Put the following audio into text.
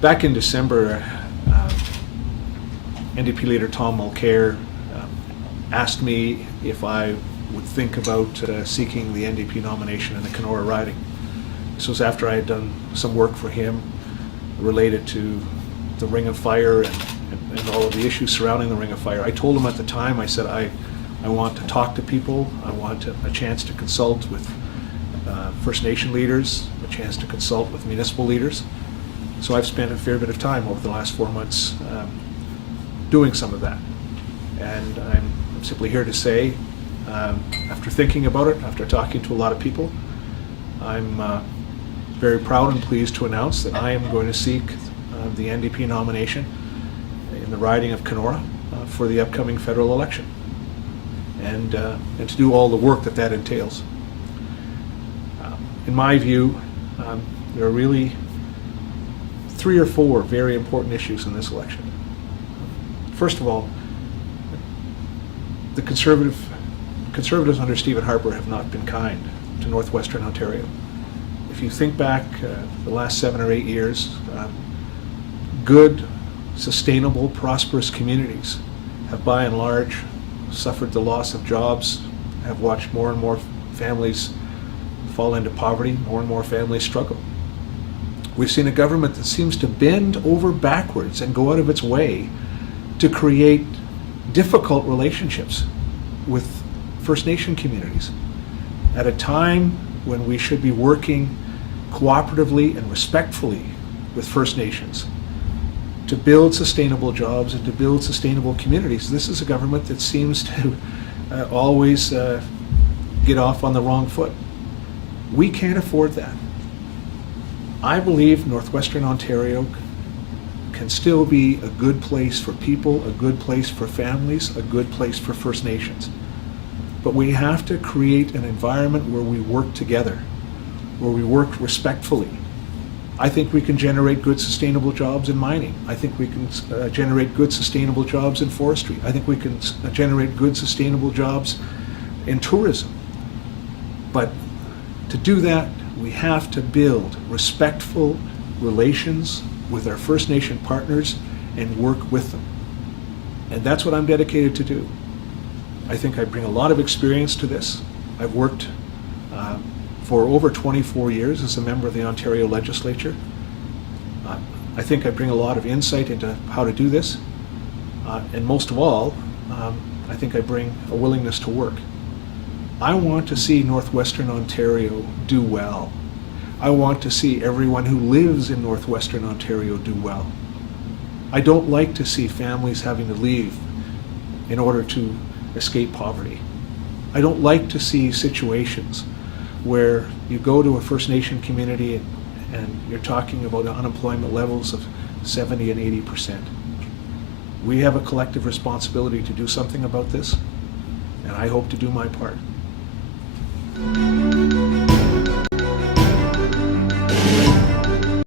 Back in December, NDP leader Tom Mulcair asked me if I would think about seeking the NDP nomination in the Kenora Riding. This was after I had done some work for him related to the Ring of Fire and all of the issues surrounding the Ring of Fire. I told him at the time, I said, I want to talk to people, I want a chance to consult with First Nation leaders, a chance to consult with municipal leaders. So I've spent a fair bit of time over the last 4 months doing some of that. And I'm simply here to say, after thinking about it, after talking to a lot of people, I'm very proud and pleased to announce that I am going to seek the NDP nomination in the riding of Kenora for the upcoming federal election, and to do all the work that entails. In my view, there are really 3 or 4 very important issues in this election. First of all, the Conservatives under Stephen Harper have not been kind to Northwestern Ontario. If you think back the last 7 or 8 years, good, sustainable, prosperous communities have by and large suffered the loss of jobs, have watched more and more families fall into poverty, more and more families struggle. We've seen a government that seems to bend over backwards and go out of its way to create difficult relationships with First Nation communities at a time when we should be working cooperatively and respectfully with First Nations to build sustainable jobs and to build sustainable communities. This is a government that seems to always get off on the wrong foot. We can't afford that. I believe Northwestern Ontario can still be a good place for people, a good place for families, a good place for First Nations. But we have to create an environment where we work together, where we work respectfully. I think we can generate good sustainable jobs in mining. I think we can generate good sustainable jobs in forestry. I think we can generate good sustainable jobs in tourism. But to do that, we have to build respectful relations with our First Nation partners and work with them. And that's what I'm dedicated to do. I think I bring a lot of experience to this. I've worked for over 24 years as a member of the Ontario Legislature. I think I bring a lot of insight into how to do this. And most of all, I think I bring a willingness to work. I want to see Northwestern Ontario do well. I want to see everyone who lives in Northwestern Ontario do well. I don't like to see families having to leave in order to escape poverty. I don't like to see situations where you go to a First Nation community and you're talking about unemployment levels of 70 and 80%. We have a collective responsibility to do something about this, and I hope to do my part.